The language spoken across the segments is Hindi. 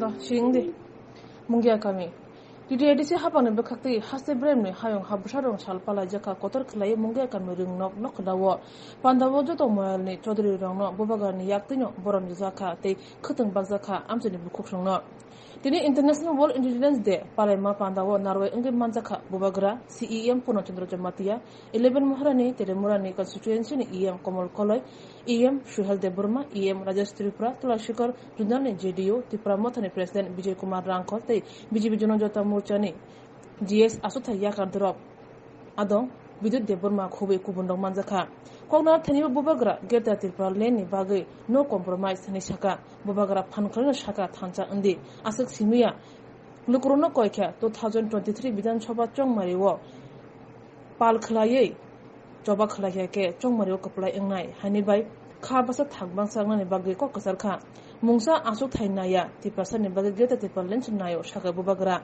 दा शिंगदे मुंगिया कमी DDADC हाबानो बखाक्ति हास्ते ब्रेमनि हायं हाबुसारं सालपाला जाखा कतर खलाय मुंगिया कमी रिंगनक नखदावो पान्दावो जतो मोयालनि चौधरी रंनो बबागानि याक्तिनो बरन जाखा ते खतंग बागजाखा आमजनि बुखुखसंनो दिनै international world intelligence day पालायमा पान्दावो Norway अंगे मानजाखा बबागरा CEM पूर्णचंद्र जमातिया 11 महरानि तेरेमुरानि कन्स्टिट्युएंसीनि EM कमल कलय EM सुहेल देबबर्मा EM राजेश त्रिपुरा तुलाशिकर जुनारनि JDU त्रिपुरा मथानि प्रेसिडेंट विजय कुमार रांखल ते BJP जनजाति मोर्चानि GS आसुथा याकादरब आदं विद्युत देबबर्मा खुबै कुबुंदं मानजाखा कौना थनिबो बबागरा गेटा त्रिपुरा लेननि बागै नो कम्प्रोमाइज नि साका बबागरा फानखलनो साका थांचा उन्दी आसक सिमिया लुकरोनो कयख्या 2023 विधानसभा चंगमारिवो पाल खलायै जबा खलाख्या के चंगमारिवो कपलाय एंनाय हानिबाय खा बासा थागबां सांनानि बागै क कसरखा मुंसा आसुक थाइनाया तिप्रसानि बागै गेटा त्रिपुरा लेन नायो साका बबागरा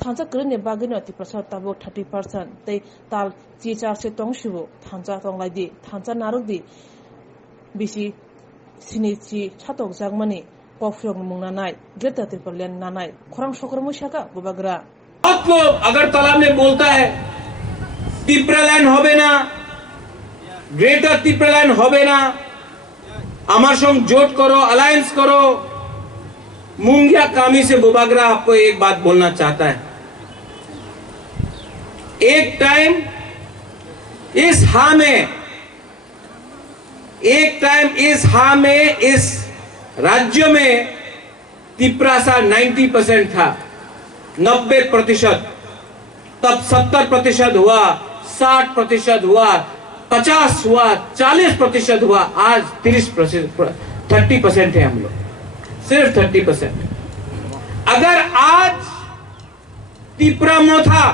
थांचा करनि बागैनो तिप्रसा ताबो 30% तै ताल चिचार से तंगसिबो थांचा तंगलायदि थांचा नारुकदि बिसि सिनिचि छातक जागमानि कफियक मुंनानाय गेटा त्रिपुरा लेन नानाय खरां सकरमो साका बबागरा बहुत लोग अगरतला में बोलता है त्रिपुरा लैंड होबे ना ग्रेटर त्रिपुरा लैंड होबे ना हमारे संग जोट करो अलायंस करो मुंगिया कामी से बबागरा आपको एक बात बोलना चाहता है एक टाइम इस राज्य में त्रिपुरा 90% था 90%, तब 70% हुआ, 60% हुआ, 50 हुआ, 40% हुआ, आज 30% है हम लोग, सिर्फ 30%। अगर आज त्रिपुरा मोथा,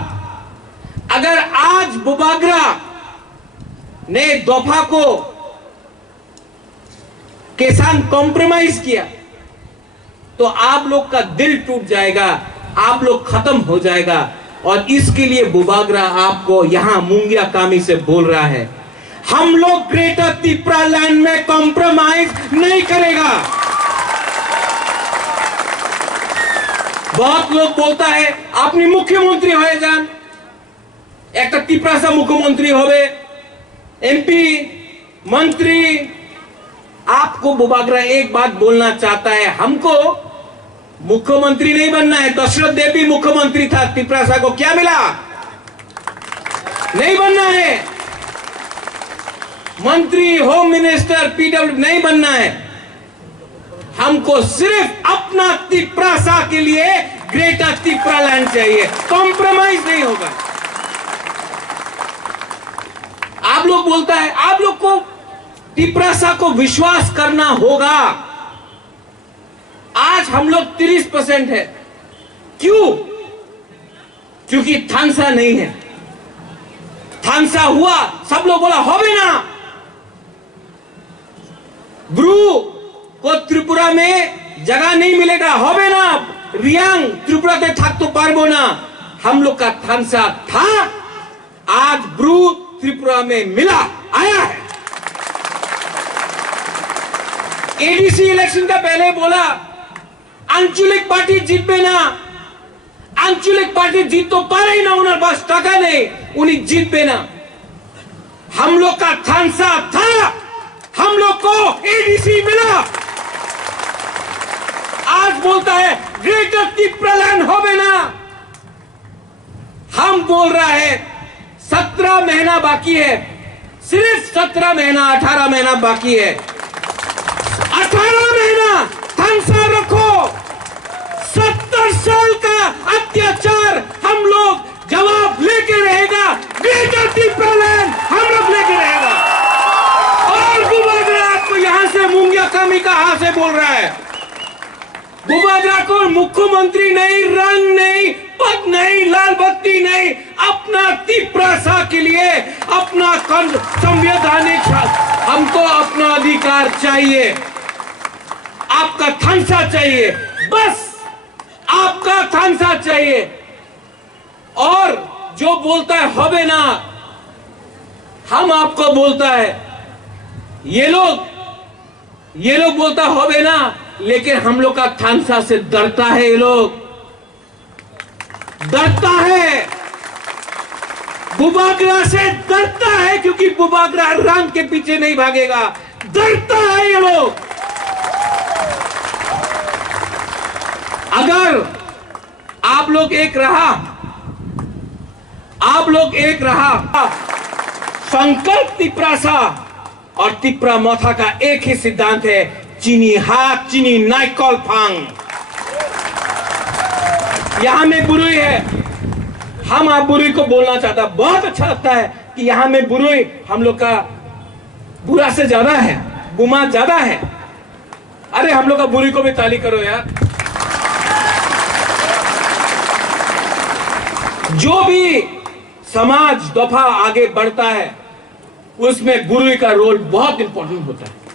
अगर आज बबागरा ने दफा को किसान कॉम्प्रोमाइज किया तो आप लोग का दिल टूट जाएगा, आप लोग खत्म हो जाएगा। और इसके लिए बबागरा आपको यहां मुंगिया कामी से बोल रहा है, हम लोग ग्रेटर त्रिपुरा लैंड में कॉम्प्रोमाइज नहीं करेगा। बहुत लोग बोलता है अपनी मुख्यमंत्री हो जान, एक त्रिपुरा से मुख्यमंत्री होवे, MP मंत्री। आपको बबागरा एक बात बोलना चाहता है, हमको मुख्यमंत्री नहीं बनना है। दशरथ देव भी मुख्यमंत्री था, त्रिपुरा को क्या मिला? नहीं बनना है। मंत्री, होम मिनिस्टर, PW नहीं बनना है। हमको सिर्फ अपना त्रिपुरा के लिए ग्रेटर त्रिपुरा लैंड चाहिए, कॉम्प्रोमाइज नहीं होगा। आप लोग बोलता है, आप लोग को त्रिपुरा को विश्वास करना होगा। आज हम लोग 30% है, क्यों? क्योंकि थांसा नहीं है। थांसा हुआ, सब लोग बोला होबे ना, ब्रू को त्रिपुरा में जगह नहीं मिलेगा, होबे ना, रियांग त्रिपुरा के थक तो पारबो ना। हम लोग का थांसा था, आज ब्रू त्रिपुरा में मिला, आया है। ADC इलेक्शन का पहले बोला आंचलिक पार्टी जीतबे ना, आंचलिक पार्टी जीत तो पारे ही ना, उन्हें बस टका नहीं, उन्हें जीतबे ना। हम लोग का थांसा था, हम लोग को ADC मिला। आज बोलता है ग्रेटर त्रिपुरा लैंड होबे ना। हम बोल रहा है 17 महीना बाकी है, सिर्फ 17 महीना, 18 महीना बाकी है। 18 महीना थांसा रखो। 70 साल का अत्याचार हम लोग जवाब लेके रहेगा। ग्रेटर त्रिपुरा लैंड हम लोग लेके रहेगा। और बबागरा आपको यहां से मुंगिया कामी का हाथ से बोल रहा है, बबागरा को मुख्यमंत्री नहीं, रंग नहीं, पद नहीं, लाल बत्ती नहीं, अपना त्रिपुरा के लिए अपना संवैधानिक, हमको अपना अधिकार चाहिए, आपका थांसा चाहिए, बस आपका थांसा चाहिए। और जो बोलता है होबे ना, हम आपको बोलता है, ये लोग बोलता होबे ना, लेकिन हम लोग का थानसा से डरता है, ये लोग डरता है, बुबागरा से डरता है, क्योंकि बुबागरा रंग के पीछे नहीं भागेगा, डरता है ये लोग। अगर आप लोग एक रहा संकल्प तिप्रासा और तिप्रा मोथा का एक ही सिद्धांत है, चीनी हाथ चीनी नाइकॉल फांग। यहां में बुरुई है, हम आप बुरुई को बोलना चाहता, बहुत अच्छा लगता है कि यहां में बुरुई हम लोग का बुरा से ज्यादा है, बुमा ज्यादा है। अरे हम लोग का बुरुई को भी ताली करो यार। जो भी समाज दफा आगे बढ़ता है उसमें बुरुई का रोल बहुत इंपॉर्टेंट होता है।